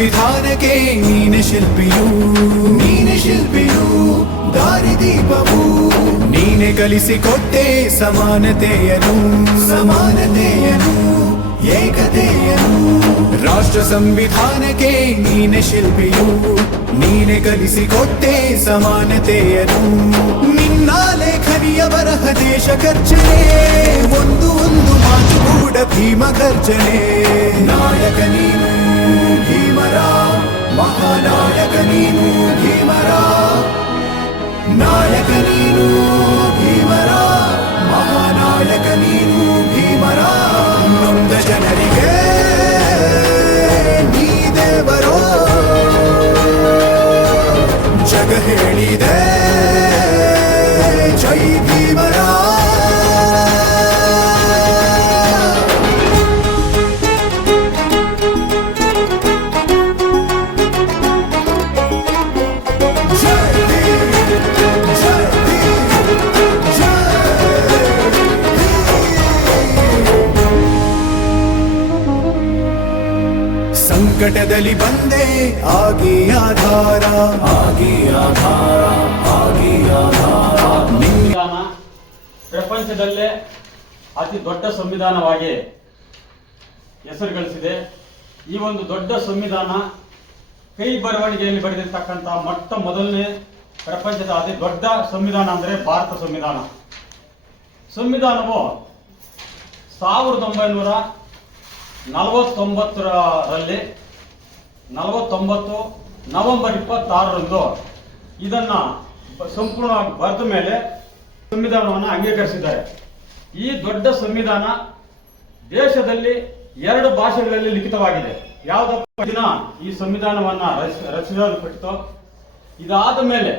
ಸಂವಿಧಾನಕ್ಕೆ ನೀನೆ ಶಿಲ್ಪಿಯು, ನೀನೆ ಶಿಲ್ಪಿಯು, ದಾರಿದೀಪವು ನೀನೆ ಕಲಿಸಿಕೊಟ್ಟೆ ಸಮಾನತೆಯನು, ಸಮಾನತೆಯನು, ಏಕತೆಯನು. ರಾಷ್ಟ್ರ ಸಂವಿಧಾನಕ್ಕೆ ನೀನೆ ಶಿಲ್ಪಿಯು, ನೀನೆ ಕಲಿಸಿಕೊಟ್ಟೆ ಸಮಾನತೆಯನು. ನಿನ್ನ ಲೇಖನಿಯ ಬರಹ ದೇಶ ಗರ್ಜನೆ, ಒಂದು ಒಂದು ಮಾತು ಕೂಡ ಭೀಮ ಗರ್ಜನೆ. ನಾಯಕ ನೀನು ಭೀಮರ, ಮಹಾನಾಯಕ ನೀನು ಭೀಮರ, ನಾಯಕ ನೀನು ಭೀಮರ, ಮಹಾನಾಯಕ ನೀನು ಭೀಮರ. ನೊಂದ ಜನರಿಗೆ ನೀ ದೇವರೋ ಜಗ ಹೇಳಿದೆ ಜೈ ಭೀಮರ. ಸಂಕಟದಲ್ಲಿ ಬಂದೆ ಆಗಿ ಆಧಾರ, ಆಗಿ ಆಧಾರ, ಆಗಿ ಆಧಾರ. ಸಂವಿಧಾನ ಪ್ರಪಂಚದಲ್ಲೇ ಅತಿ ದೊಡ್ಡ ಸಂವಿಧಾನವಾಗಿ ಹೆಸರು ಗಳಿಸಿದೆ. ಈ ಒಂದು ದೊಡ್ಡ ಸಂವಿಧಾನ ಕೈ ಬರವಣಿಗೆಯಲ್ಲಿ ಬರೆದಿರ್ತಕ್ಕಂಥ ಮೊಟ್ಟ ಮೊದಲನೇ ಪ್ರಪಂಚದ ಅತಿ ದೊಡ್ಡ ಸಂವಿಧಾನ ಅಂದರೆ ಭಾರತ ಸಂವಿಧಾನ. ಸಂವಿಧಾನವು 1949ರಲ್ಲಿ 49 ನವೆಂಬರ್ 26ರಂದು ಇದನ್ನ ಸಂಪೂರ್ಣವಾಗಿ ಬರೆದ ಮೇಲೆ ಸಂವಿಧಾನವನ್ನು ಅಂಗೀಕರಿಸಿದ್ದಾರೆ. ಈ ದೊಡ್ಡ ಸಂವಿಧಾನ ದೇಶದಲ್ಲಿ 2 ಭಾಷೆಗಳಲ್ಲಿ ಲಿಖಿತವಾಗಿದೆ. ಯಾವುದಪ್ಪ ದಿನ ಈ ಸಂವಿಧಾನವನ್ನ ರಚಿಸಲ್ಪಟ್ಟಿತು. ಇದಾದ ಮೇಲೆ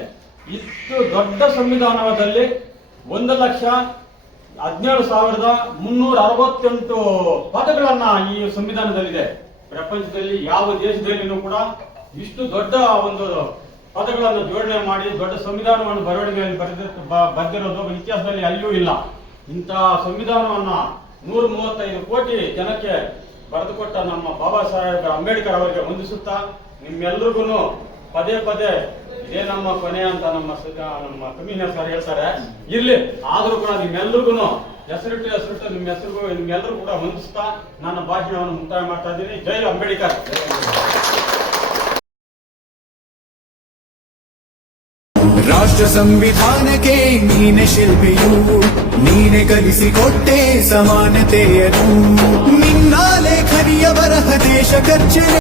ಇಷ್ಟು ದೊಡ್ಡ ಸಂವಿಧಾನದಲ್ಲಿ 1,17,368 ಪದಗಳನ್ನ ಈ ಸಂವಿಧಾನದಲ್ಲಿದೆ. ಪ್ರಪಂಚದಲ್ಲಿ ಯಾವ ದೇಶದಲ್ಲಿನೂ ಕೂಡ ಇಷ್ಟು ದೊಡ್ಡ ಒಂದು ಪದಗಳನ್ನು ಜೋಡಣೆ ಮಾಡಿ ದೊಡ್ಡ ಸಂವಿಧಾನವನ್ನು ಬರವಣಿಗೆಯಲ್ಲಿ ಬರೆದಿರೋದು ಇತಿಹಾಸದಲ್ಲಿ ಅಲ್ಲಿಯೂ ಇಲ್ಲ. ಇಂತಹ ಸಂವಿಧಾನವನ್ನ 135 ಕೋಟಿ ಜನಕ್ಕೆ ಬರೆದುಕೊಟ್ಟ ನಮ್ಮ ಬಾಬಾ ಸಾಹೇಬ್ ಅಂಬೇಡ್ಕರ್ ಅವರಿಗೆ ವಂದಿಸುತ್ತಾ, ನಿಮ್ಮೆಲ್ರಿಗೂ ಪದೇ ಪದೇ ಇದೇ ನಮ್ಮ ಕೊನೆ ಅಂತ ನಮ್ಮ ಕಮಿಷನರ್ ಸರ್ ಹೇಳ್ತಾರೆ. ಇರ್ಲಿ, ಆದ್ರೂ ಕೂಡ ನಿಮ್ಮೆಲ್ರಿಗೂ ಹೆಸರಿಟ್ಟು ನಿಮ್ಮೆಲ್ಲರೂ ಕೂಡ ವಂದಿಸ್ತಾ ನನ್ನ ಭಾಷಣವನ್ನು ಮುಕ್ತಾಯ ಮಾಡ್ತಾ ಇದ್ದೀನಿ. ಜೈ ಅಂಬೇಡ್ಕರ್. ರಾಷ್ಟ್ರ ಸಂವಿಧಾನಕ್ಕೆ ನೀನೆ ಶಿಲ್ಪಿಯು, ನೀನೆ ಕಲಿಸಿಕೊಟ್ಟೆ ಸಮಾನತೆಯನು. ನಿನ್ನ ಲೇಖನಿಯ ಬರಹ ದೇಶ ಗರ್ಜನೆ.